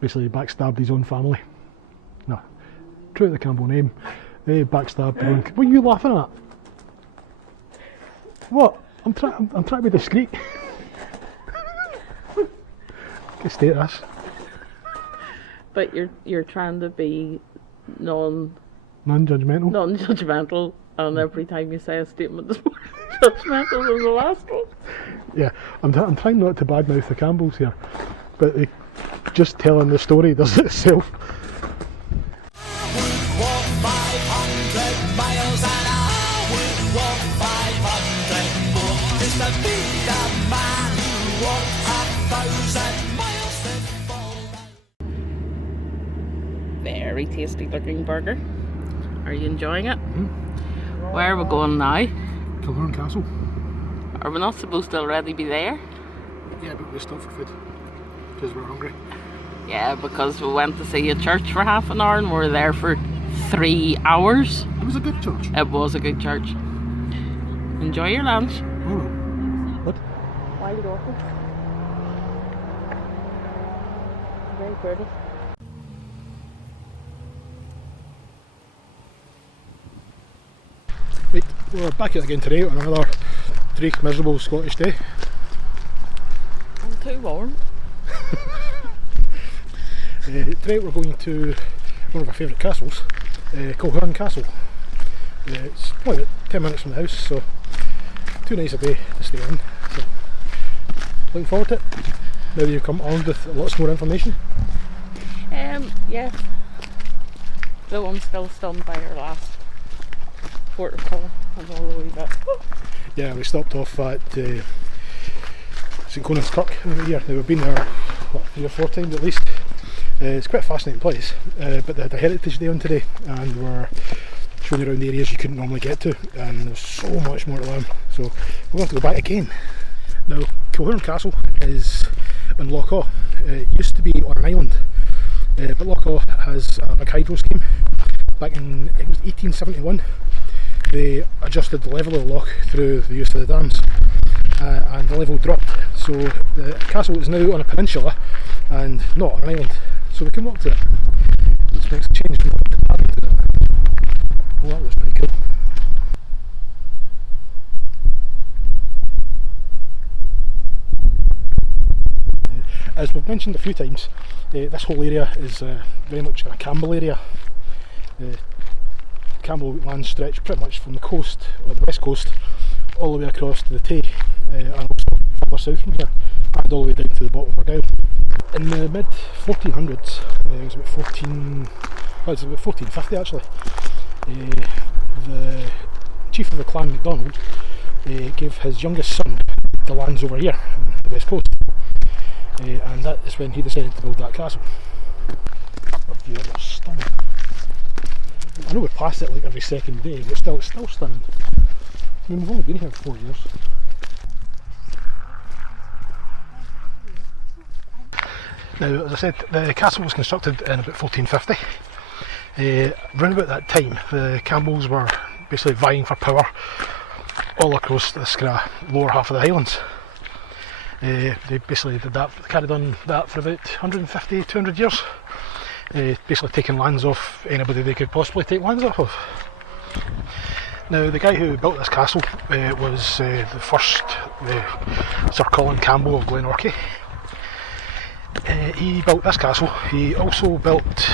Basically backstabbed his own family. No, true to the Campbell name, backstabbed their own. What are you laughing at? What? I'm trying to be discreet. Get state this. But you're trying to be non-judgmental. Non-judgmental, and every time you say a statement is more judgmental than the last one. Yeah, I'm trying not to badmouth the Campbells here, but just telling the story does it itself. I would walk 500 miles and I would walk 500 more just to be the man who walked 1,000 miles to fall. Very tasty looking burger. Are you enjoying it? Where are we going now? Kilchurn Castle. Are we not supposed to already be there? Yeah, but we stopped for food because we're hungry. Yeah, because we went to see a church for half an hour and we were there for 3 hours. It was a good church. It was a good church. Enjoy your lunch. Oh. What? Wild orchids. Very pretty. Right, we're back at it again today on another dreich miserable Scottish day. I'm too warm. Today we're going to one of our favourite castles, Kilchurn Castle. It's only about 10 minutes from the house, so too nice a day to stay in. So, looking forward to it. Now that you've come armed with lots more information. Yeah. Though I'm still stunned by our last port of call and all the way back. Yeah, we stopped off at St Conan's Kirk in the year. Now we've been there 3 or 4 times at least. It's quite a fascinating place, but they had a heritage day on today and we're showing you around the areas you couldn't normally get to, and there's so much more to learn, so we'll have to go back again. Now, Kilchurn Castle is in Loch Awe. It used to be on an island, but Loch Awe has a big hydro scheme. Back in, I think it was 1871, they adjusted the level of the loch through the use of the dams, and the level dropped, so the castle is now on a peninsula and not on an island, so we can walk to it. Which makes a change from having to paddle to it. Oh, that looks pretty cool. As we've mentioned a few times, this whole area is very much a Campbell area. Campbell lands stretch pretty much from the coast, or the west coast, all the way across to the Tay, and also further south from here, and all the way down to the bottom of Argyll. In the mid 1400s, it was about 1450 actually, the chief of the clan, MacDonald, gave his youngest son the lands over here on the west coast, and that is when he decided to build that castle. That view was stunning. I know we pass it like every second day, but still, it's still stunning. I mean, we've only been here for 4 years. Now, as I said, the castle was constructed in about 1450. Around about that time, the Campbells were basically vying for power all across this kind of lower half of the Highlands. They basically did that, carried on that for about 150, 200 years. Basically taking lands off anybody they could possibly take lands off of. Now, the guy who built this castle was the first Sir Colin Campbell of Glenorchy. He built this castle. He also built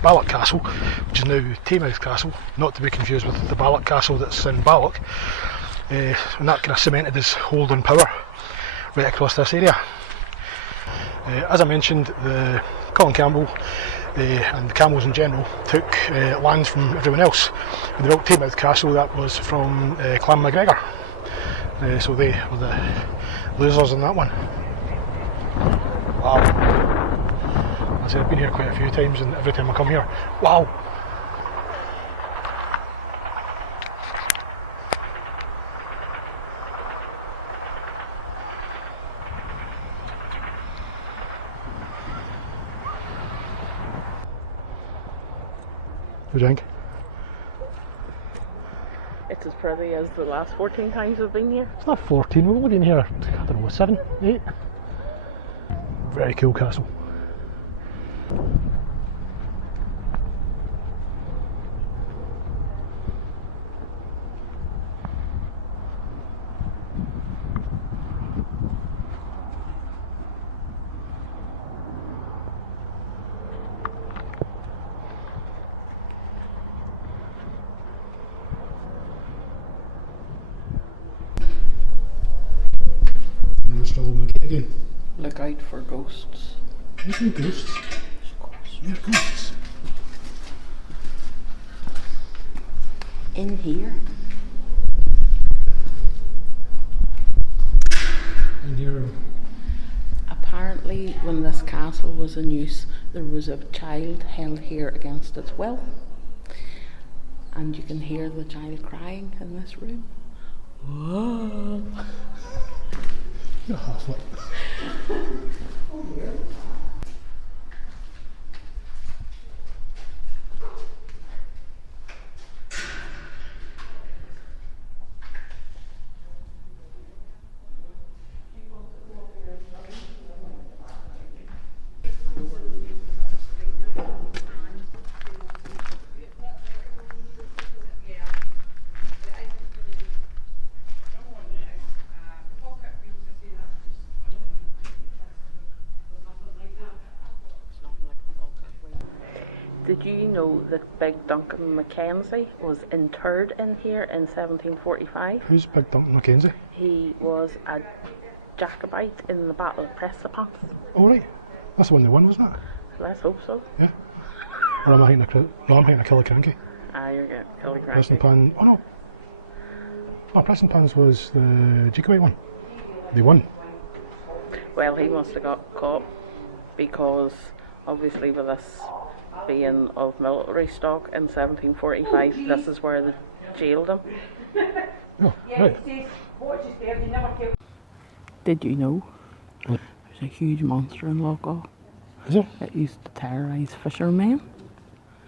Balloch Castle, which is now Taymouth Castle, not to be confused with the Balloch Castle that's in Balloch, and that kind of cemented his hold on power right across this area. As I mentioned, the Colin Campbell and the Campbells in general took lands from everyone else. When they built Taymouth Castle, that was from Clan MacGregor, so they were the losers in that one. Wow. As I've been here quite a few times, and every time I come here, wow! What do you think? It's as pretty as the last 14 times we've been here. It's not 14, we've only been here, I don't know, 7, 8? Very cool castle. And we're still going to get again. Look out for ghosts. There's no ghosts. There's ghosts. In here. In here. Apparently, when this castle was in use, there was a child held here against its will. And you can hear the child crying in this room. Whoa. You're half lit. Did you know that Big Duncan Mackenzie was interred in here in 1745? Who's Big Duncan Mackenzie? He was a Jacobite in the Battle of Prestonpans. Oh right, that's the one they won, wasn't it? Let's hope so. Yeah. Or am I thinking of, I'm thinking of Kilchurn. Ah, you're getting Kilchurn. Prestonpans, oh no. No, Prestonpans was the Jacobite one. They won. Well, he must have got caught because obviously with this being of military stock in 1745, this is where they jailed him. Oh, right. Did you know What? there's a huge monster in Lochawe? Is there? It used to terrorise fishermen.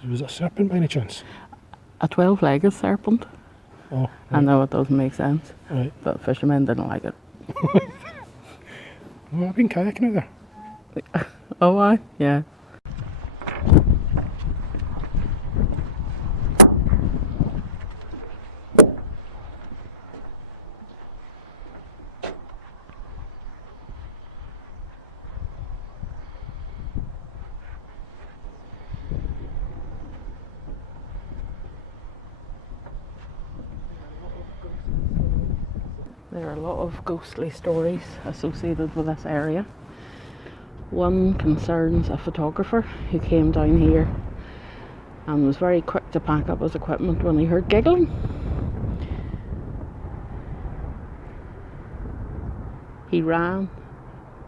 Was it a serpent by any chance? A 12-legged serpent. Oh, right. I know it doesn't make sense, Right. but fishermen didn't like it. Well, I've been kayaking out there. Oh, why? Yeah. There are a lot of ghostly stories associated with this area. One concerns a photographer who came down here and was very quick to pack up his equipment when he heard giggling. He ran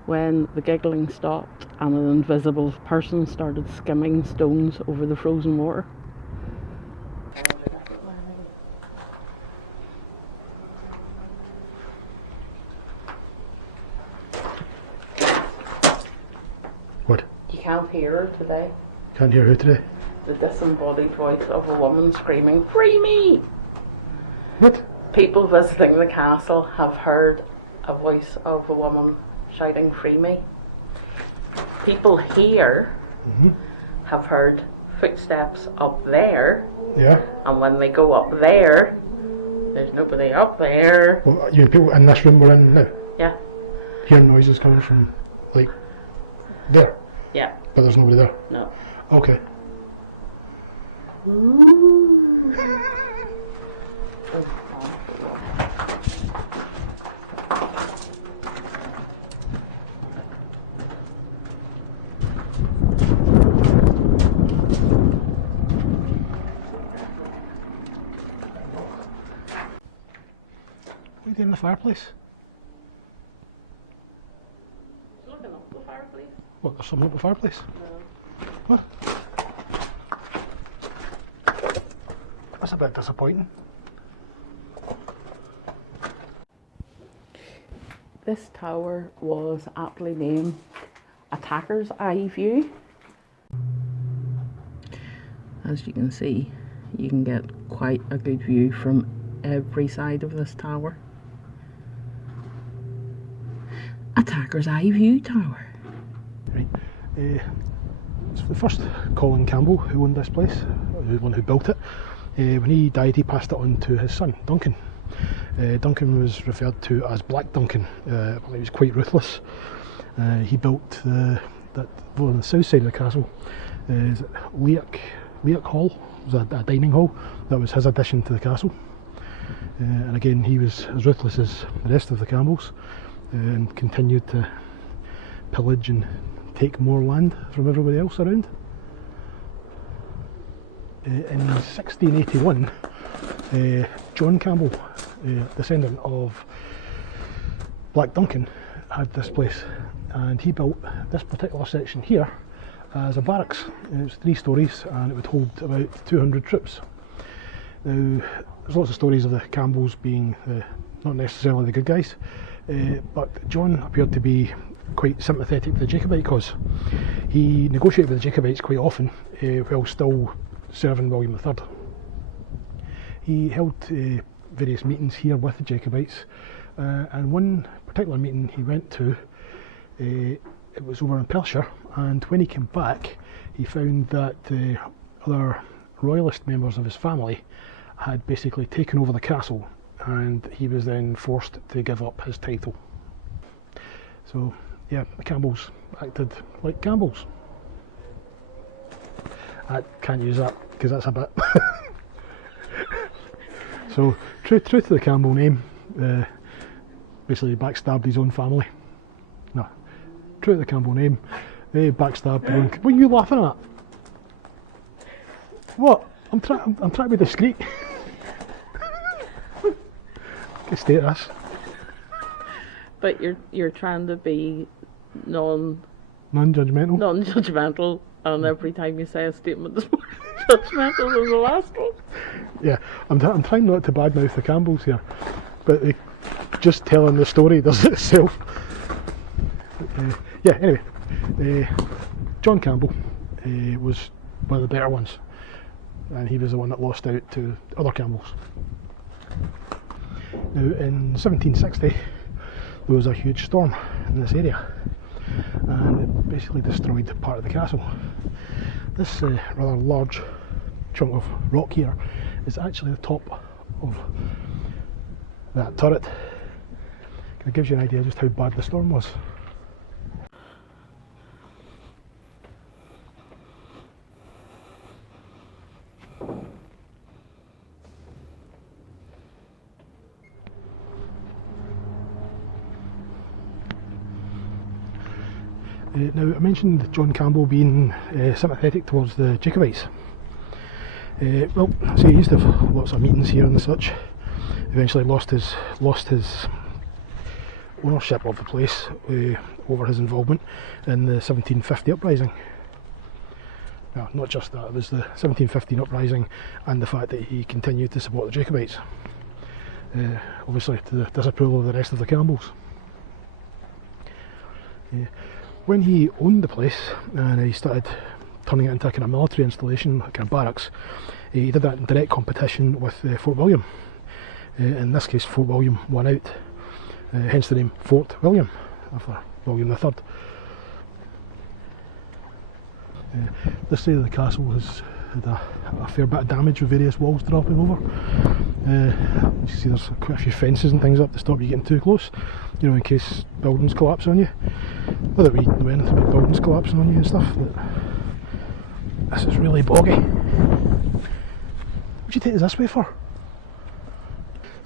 when the giggling stopped and an invisible person started skimming stones over the frozen water. What? You can't hear her today. Can't hear who today? The disembodied voice of a woman screaming, "Free me!" What? People visiting the castle have heard a voice of a woman shouting, "Free me!" People here have heard footsteps up there, Yeah. and when they go up there, there's nobody up there. Well, you mean people in this room we're in now? Yeah, Hearing noises coming from, like, there, yeah, but there's nobody there. no. Okay. What are you doing in the fireplace? Looking up the fireplace? What, there's something up the fireplace? No. What? That's a bit disappointing. This tower was aptly named Attacker's Eye View. As you can see, you can get quite a good view from every side of this tower. Attacker's Eye View Tower. It's the first Colin Campbell who owned this place, the one who built it. When he died, he passed it on to his son, Duncan. Duncan was referred to as Black Duncan. He was quite ruthless. He built on the south side of the castle. Leach Hall was a dining hall. That was his addition to the castle. And again, he was as ruthless as the rest of the Campbells, and continued to pillage and take more land from everybody else around. In 1681, John Campbell, descendant of Black Duncan, had this place, and he built this particular section here as a barracks. It was 3 stories and it would hold about 200 troops. Now, there's lots of stories of the Campbells being not necessarily the good guys, but John appeared to be quite sympathetic to the Jacobite cause. He negotiated with the Jacobites quite often, while still serving William III. He held various meetings here with the Jacobites, and one particular meeting he went to, it was over in Perthshire, and when he came back he found that other royalist members of his family had basically taken over the castle, and he was then forced to give up his title. So yeah, the Campbells acted like Campbells. I can't use that because that's a bit. So true to the Campbell name, basically backstabbed his own family. No, true to the Campbell name, they backstabbed their own. What are you laughing at? What? I'm trying to be discreet. Get state this. But you're trying to be non-judgmental. Non-judgmental, and every time you say a statement is more judgmental than the last one. Yeah, I'm trying not to badmouth the Campbells here, but just telling the story does it itself. Yeah, anyway, John Campbell was one of the better ones, and he was the one that lost out to other Campbells. Now, in 1760, there was a huge storm in this area, and it basically destroyed part of the castle. This rather large chunk of rock here is actually the top of that turret. It gives you an idea just how bad the storm was. Now, I mentioned John Campbell being sympathetic towards the Jacobites. Well, so he used to have lots of meetings here and such. Eventually lost his ownership of the place over his involvement in the 1750 uprising. Well, not just that, it was the 1715 uprising and the fact that he continued to support the Jacobites. Obviously to the disapproval of the rest of the Campbells. When he owned the place and he started turning it into a kind of military installation, a kind of barracks, he did that in direct competition with Fort William. In this case, Fort William won out, hence the name Fort William, after William III. This side of the castle has had a fair bit of damage with various walls dropping over. You see there's quite a few fences and things up to stop you getting too close, you know, in case buildings collapse on you. Not that we know anything about buildings collapsing on you and stuff, but this is really boggy. What'd you take us this way for?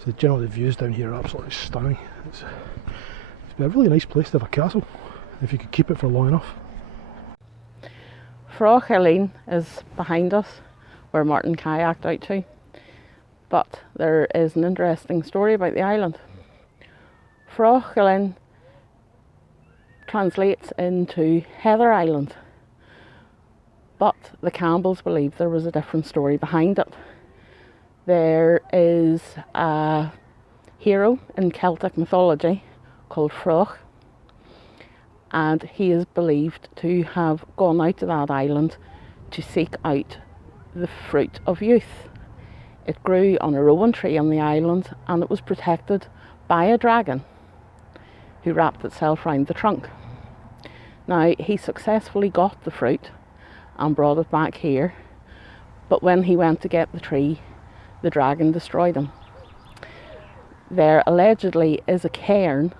So generally the views down here are absolutely stunning. It's a really nice place to have a castle, if you could keep it for long enough. Argyll is behind us, where Martin kayaked out to. But there is an interesting story about the island. Argyll translates into Heather Island, but the Campbells believe there was a different story behind it. There is a hero in Celtic mythology called Frog, and he is believed to have gone out to that island to seek out the fruit of youth. It grew on a rowan tree on the island, and it was protected by a dragon who wrapped itself round the trunk. Now, he successfully got the fruit and brought it back here, but when he went to get the tree, the dragon destroyed him. There allegedly is a cairn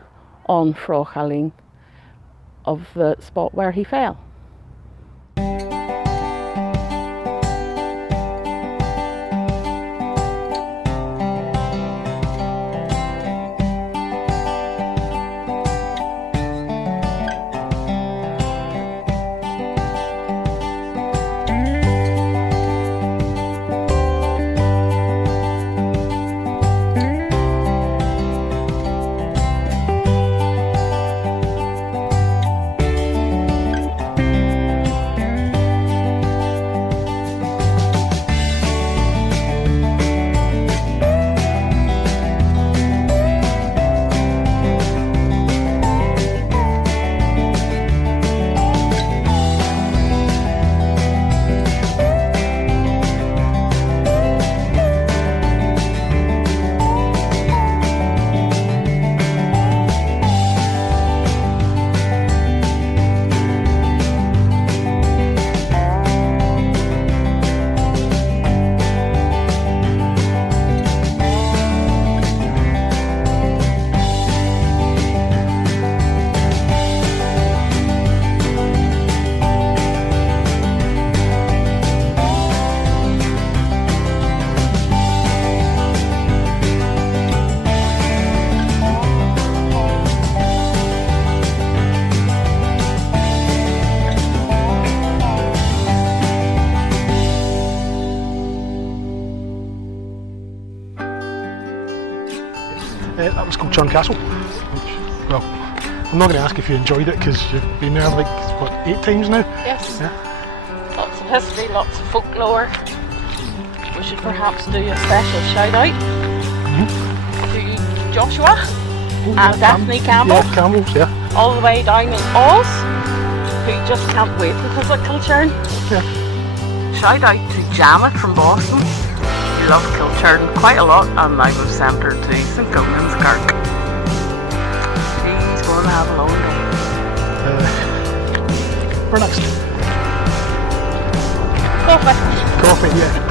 on Frochaling of the spot where he fell. That was Kilchurn Castle, which, well, I'm not going to ask if you enjoyed it because you've been there like, what, 8 times now? Yes. Yeah. Lots of history, lots of folklore. We should perhaps do a special shout out to Joshua and Daphne Campbell. Yeah, Campbell's, yeah. All the way down in Oz, who just can't wait to visit Kilchurn. Yeah. Shout out to Janet from Boston. We love Kilchurn quite a lot, and now we've sent her to St Gonan's Kirk. She's going to have a long day. Where next? Coffee. Coffee, yeah.